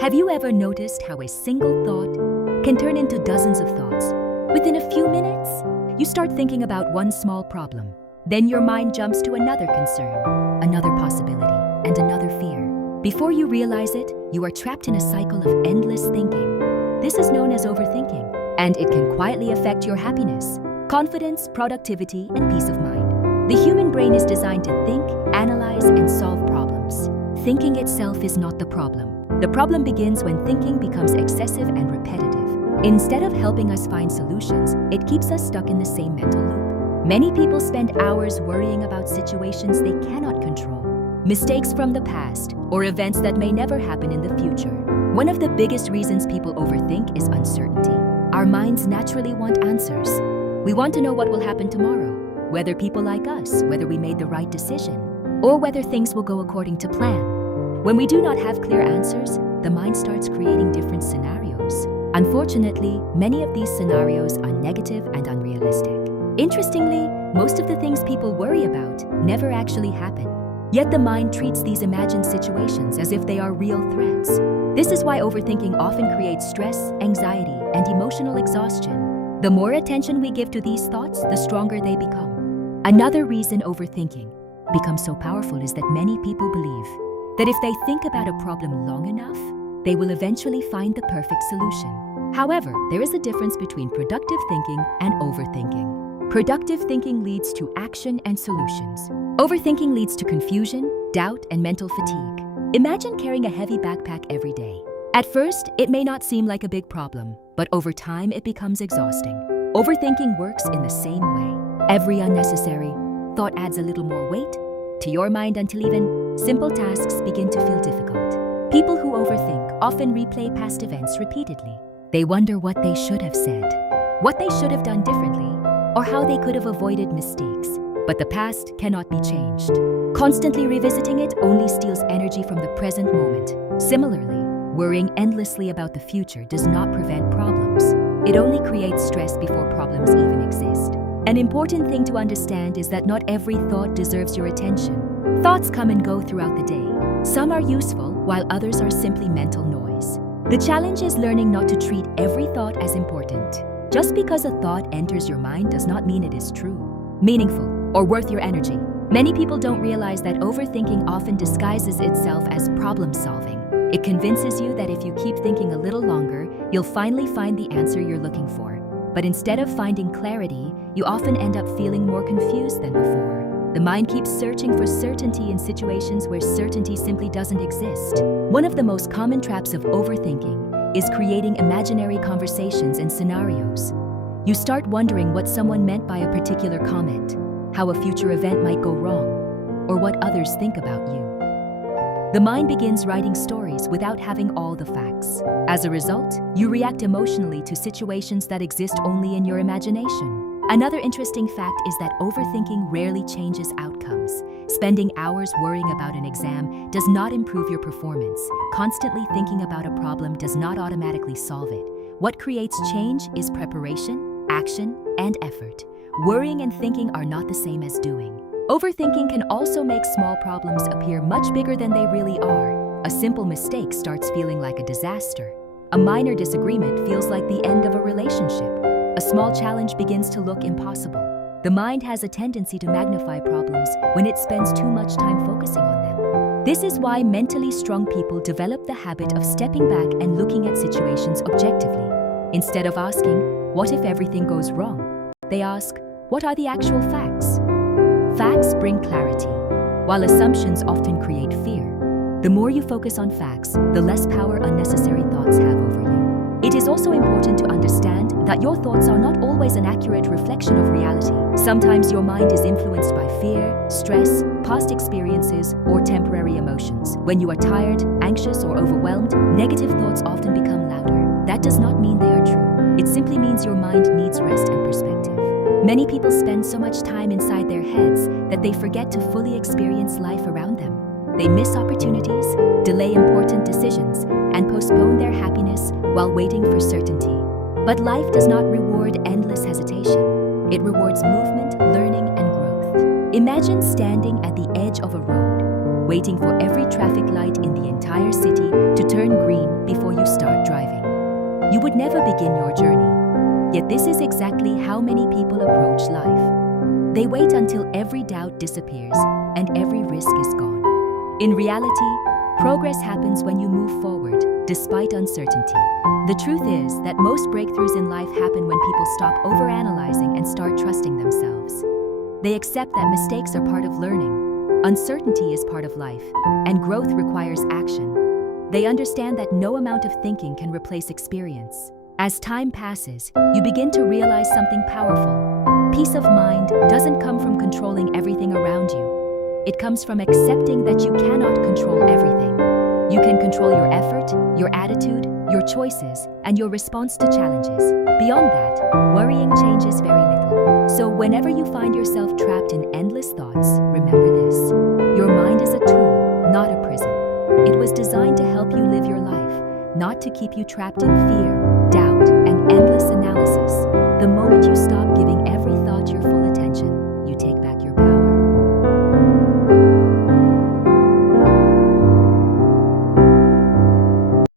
Have you ever noticed how a single thought can turn into dozens of thoughts? Within a few minutes, you start thinking about one small problem. Then your mind jumps to another concern, another possibility, and another fear. Before you realize it, you are trapped in a cycle of endless thinking. This is known as overthinking, and it can quietly affect your happiness, confidence, productivity, and peace of mind. The human brain is designed to think, analyze, and solve problems. Thinking itself is not the problem. The problem begins when thinking becomes excessive and repetitive. Instead of helping us find solutions, it keeps us stuck in the same mental loop. Many people spend hours worrying about situations they cannot control, mistakes from the past, or events that may never happen in the future. One of the biggest reasons people overthink is uncertainty. Our minds naturally want answers. We want to know what will happen tomorrow, whether people like us, whether we made the right decision, or whether things will go according to plan. When we do not have clear answers, the mind starts creating different scenarios. Unfortunately, many of these scenarios are negative and unrealistic. Interestingly, most of the things people worry about never actually happen. Yet the mind treats these imagined situations as if they are real threats. This is why overthinking often creates stress, anxiety, and emotional exhaustion. The more attention we give to these thoughts, the stronger they become. Another reason overthinking becomes so powerful is that many people believe that if they think about a problem long enough, they will eventually find the perfect solution. However, there is a difference between productive thinking and overthinking. Productive thinking leads to action and solutions. Overthinking leads to confusion, doubt, and mental fatigue. Imagine carrying a heavy backpack every day. At first, it may not seem like a big problem, but over time it becomes exhausting. Overthinking works in the same way. Every unnecessary thought adds a little more weight to your mind until even simple tasks begin to feel difficult. People who overthink often replay past events repeatedly. They wonder what they should have said, what they should have done differently, or how they could have avoided mistakes. But the past cannot be changed. Constantly revisiting it only steals energy from the present moment. Similarly, worrying endlessly about the future does not prevent problems. It only creates stress before problems even exist. An important thing to understand is that not every thought deserves your attention. Thoughts come and go throughout the day. Some are useful, while others are simply mental noise. The challenge is learning not to treat every thought as important. Just because a thought enters your mind does not mean it is true, meaningful, or worth your energy. Many people don't realize that overthinking often disguises itself as problem solving. It convinces you that if you keep thinking a little longer, you'll finally find the answer you're looking for. But instead of finding clarity, you often end up feeling more confused than before. The mind keeps searching for certainty in situations where certainty simply doesn't exist. One of the most common traps of overthinking is creating imaginary conversations and scenarios. You start wondering what someone meant by a particular comment, how a future event might go wrong, or what others think about you. The mind begins writing stories without having all the facts. As a result, you react emotionally to situations that exist only in your imagination. Another interesting fact is that overthinking rarely changes outcomes. Spending hours worrying about an exam does not improve your performance. Constantly thinking about a problem does not automatically solve it. What creates change is preparation, action, and effort. Worrying and thinking are not the same as doing. Overthinking can also make small problems appear much bigger than they really are. A simple mistake starts feeling like a disaster. A minor disagreement feels like the end of a relationship. A small challenge begins to look impossible. The mind has a tendency to magnify problems when it spends too much time focusing on them. This is why mentally strong people develop the habit of stepping back and looking at situations objectively. Instead of asking, "What if everything goes wrong?" they ask, "What are the actual facts?" Facts bring clarity, while assumptions often create fear. The more you focus on facts, the less power unnecessary thoughts have over you. It is also important to understand that your thoughts are not always an accurate reflection of reality. Sometimes your mind is influenced by fear, stress, past experiences, or temporary emotions. When you are tired, anxious, or overwhelmed, negative thoughts often become louder. That does not mean they are true. It simply means your mind needs rest and perspective. Many people spend so much time inside their heads that they forget to fully experience life around them. They miss opportunities, delay important decisions, and postpone their happiness while waiting for certainty. But life does not reward endless hesitation. It rewards movement, learning, and growth. Imagine standing at the edge of a road waiting for every traffic light in the entire city to turn green before you start driving. You would never begin your journey. Yet this is exactly how many people approach life. They wait until every doubt disappears and every risk is gone. In reality, progress happens when you move forward, despite uncertainty. The truth is that most breakthroughs in life happen when people stop overanalyzing and start trusting themselves. They accept that mistakes are part of learning, uncertainty is part of life, and growth requires action. They understand that no amount of thinking can replace experience. As time passes, you begin to realize something powerful. Peace of mind doesn't come from controlling everything around you. It comes from accepting that you cannot control everything. You can control your effort, your attitude, your choices, and your response to challenges. Beyond that, worrying changes very little. So whenever you find yourself trapped in endless thoughts, remember this. Your mind is a tool, not a prison. It was designed to help you live your life, not to keep you trapped in fear, doubt, and endless analysis.